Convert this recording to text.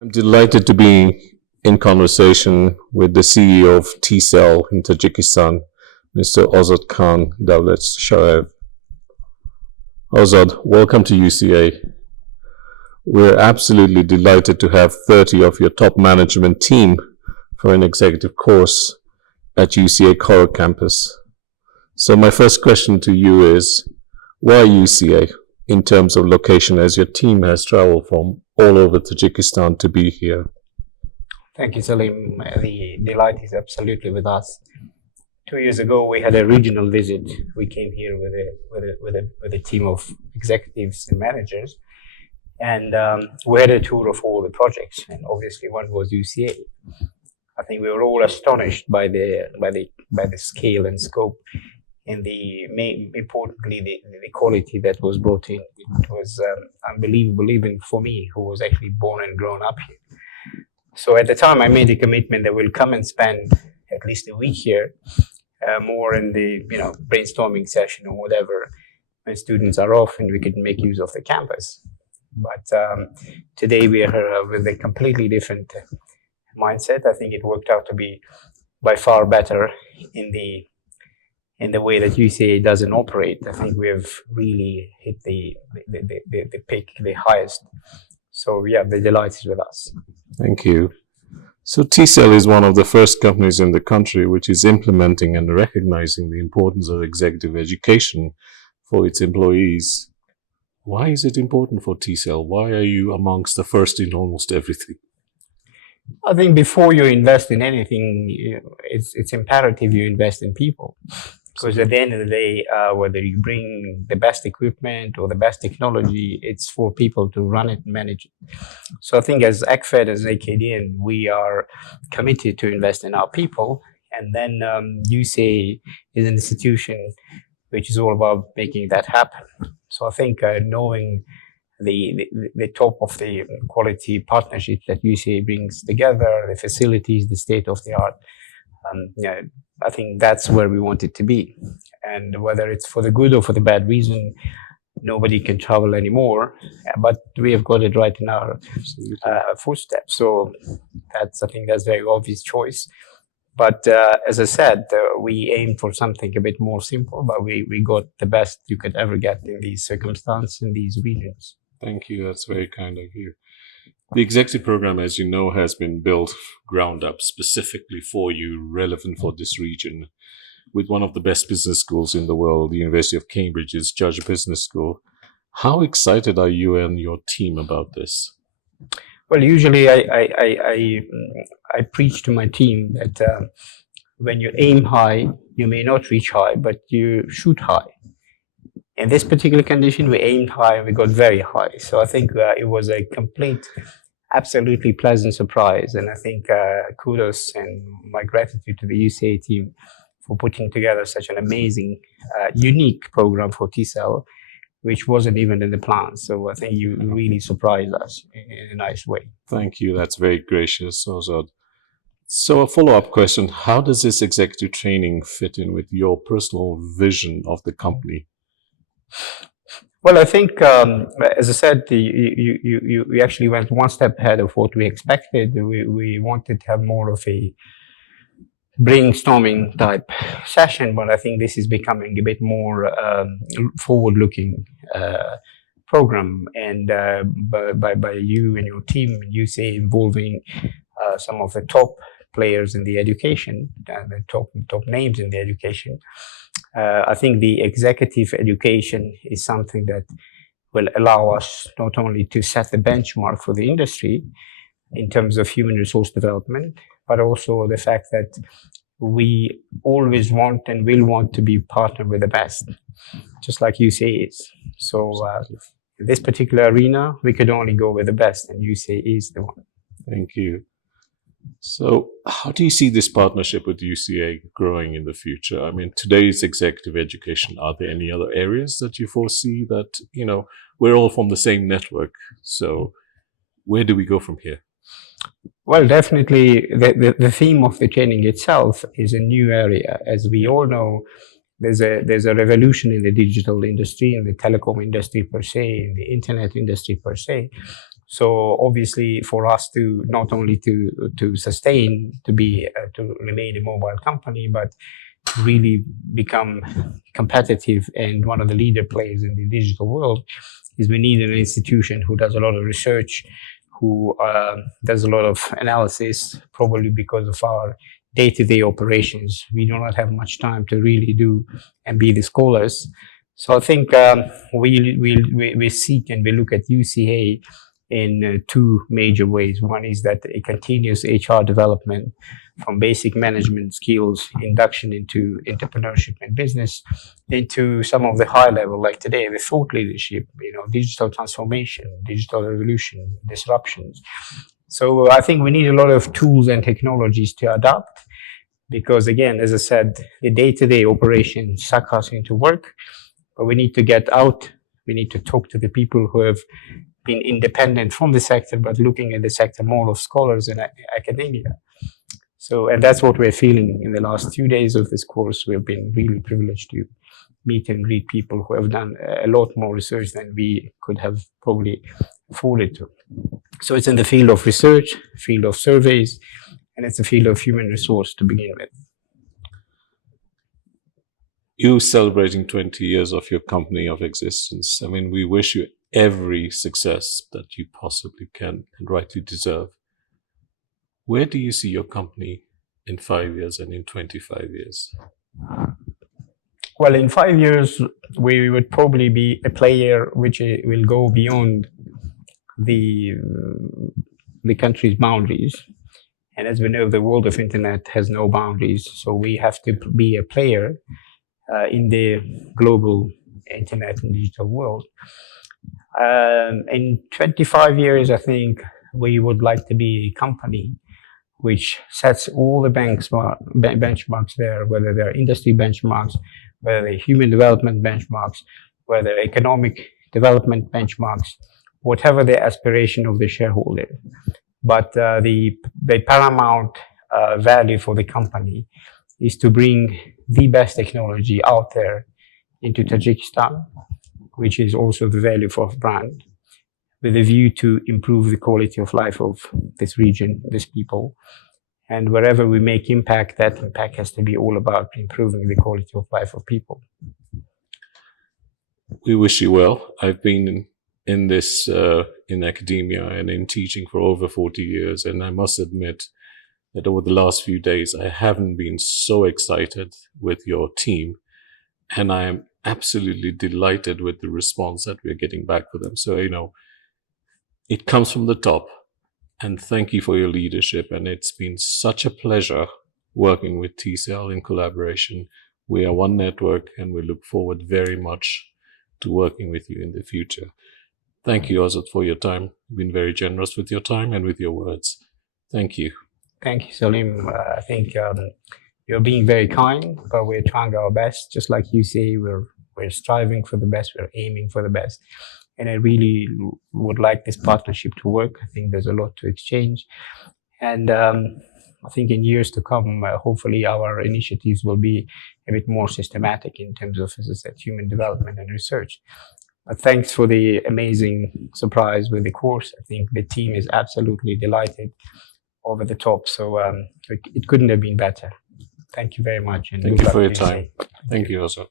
I'm delighted to be in conversation with the CEO of Tcell in Tajikistan, Mr. Ozodkhon Davlatshoev. Ozod, welcome to UCA. We're absolutely delighted to have 30 of your top management team for an executive course at UCA Core Campus. So my first question to you is, why UCA in terms of location, as your team has traveled from all over Tajikistan to be here? Thank you, Salim. The delight is absolutely with us. 2 years ago, we had a regional visit. We came here with a team of executives and managers, and we had a tour of all the projects. And obviously, one was UCA. I think we were all astonished by the scale and scope, and importantly the quality that was brought in. It was unbelievable, even for me, who was actually born and grown up here. So at the time, I made a commitment that we'll come and spend at least a week here, more in the brainstorming session or whatever, when students are off, and we could make use of the campus. But today we are with a completely different mindset. I think it worked out to be by far better in the way that UCA doesn't operate. I think we have really hit the peak, the highest. So yeah, the delight is with us. Thank you. So Tcell is one of the first companies in the country which is implementing and recognizing the importance of executive education for its employees. Why is it important for Tcell? Why are you amongst the first in almost everything? I think before you invest in anything, it's imperative you invest in people. Because at the end of the day, whether you bring the best equipment or the best technology, it's for people to run it and manage it. So I think as ACFED, as AKDN, we are committed to invest in our people. And then UCA is an institution which is all about making that happen. So I think knowing the top of the quality partnerships that UCA brings together, the facilities, the state of the art, I think that's where we want it to be. And whether it's for the good or for the bad reason, nobody can travel anymore, but we have got it right in our footsteps. So I think that's a very obvious choice. But as I said, we aim for something a bit more simple, but we got the best you could ever get in these circumstances, in these regions. Thank you. That's very kind of you. The executive program, as you know, has been built ground up specifically for you, relevant for this region, with one of the best business schools in the world, the University of Cambridge's Judge Business School. How excited are you and your team about this? Well, usually I preach to my team that when you aim high, you may not reach high, but you shoot high. In this particular condition, we aimed high and we got very high. So I think it was a absolutely pleasant surprise. And I think kudos and my gratitude to the UCA team for putting together such an amazing, unique program for Tcell, which wasn't even in the plan. So I think you really surprised us in a nice way. Thank you. That's very gracious, Ozod. So a follow-up question, how does this executive training fit in with your personal vision of the company? Well, I think, as I said, we actually went one step ahead of what we expected. We wanted to have more of a brainstorming type session, but I think this is becoming a bit more forward-looking program. And by you and your team, you say involving some of the top players in the education, the top names in the education. I think the executive education is something that will allow us not only to set the benchmark for the industry in terms of human resource development, but also the fact that we always want and will want to be partnered with the best, just like UCA is. So in this particular arena, we could only go with the best, and UCA is the one. Thank you. So how do you see this partnership with UCA growing in the future? I mean, today's executive education, are there any other areas that you foresee that, we're all from the same network. So where do we go from here? Well, definitely the theme of the training itself is a new area. As we all know, there's a revolution in the digital industry, in the telecom industry per se, in the internet industry per se. So obviously, for us to not only to sustain, to remain a mobile company, but really become competitive and one of the leader players in the digital world, is we need an institution who does a lot of research, who does a lot of analysis. Probably because of our day-to-day operations, we do not have much time to really do and be the scholars. So I think we seek and we look at UCA in two major ways. One is that a continuous HR development from basic management skills, induction into entrepreneurship and business, into some of the high level, like today, the thought leadership, digital transformation, digital revolution, disruptions. So I think we need a lot of tools and technologies to adapt, because again, as I said, the day-to-day operations suck us into work, but we need to get out. We need to talk to the people who have been independent from the sector, but looking at the sector more of scholars and academia. So, and that's what we're feeling in the last 2 days of this course. We've been really privileged to meet and greet people who have done a lot more research than we could have probably afforded to. So it's in the field of research, field of surveys, and it's a field of human resource to begin with. You celebrating 20 years of your company of existence. I mean, we wish you every success that you possibly can and rightly deserve. Where do you see your company in 5 years and in 25 years? Well, in 5 years, we would probably be a player which will go beyond the country's boundaries. And as we know, the world of internet has no boundaries. So we have to be a player in the global internet and digital world. In 25 years, I think we would like to be a company which sets all the benchmarks there, whether they're industry benchmarks, whether they're human development benchmarks, whether they're economic development benchmarks, whatever the aspiration of the shareholder. But the paramount value for the company is to bring the best technology out there into Tajikistan, which is also the value for brand, with a view to improve the quality of life of this region, these people. And wherever we make impact, that impact has to be all about improving the quality of life of people. We wish you well. I've been in this, in academia and in teaching for over 40 years, and I must admit that over the last few days, I haven't been so excited with your team, and I am absolutely delighted with the response that we're getting back for them. So, it comes from the top, and thank you for your leadership. And it's been such a pleasure working with Tcell in collaboration. We are one network, and we look forward very much to working with you in the future. Thank you, Ozod, for your time. You've been very generous with your time and with your words. Thank you. Thank you, Salim. I think you're being very kind, but we're trying our best. Just like you say, we're striving for the best. We're aiming for the best. And I really would like this partnership to work. I think there's a lot to exchange. And I think in years to come, hopefully our initiatives will be a bit more systematic in terms of, as I said, human development and research. But thanks for the amazing surprise with the course. I think the team is absolutely delighted, over the top. So it couldn't have been better. Thank you very much. And thank you for your time. Thank you also.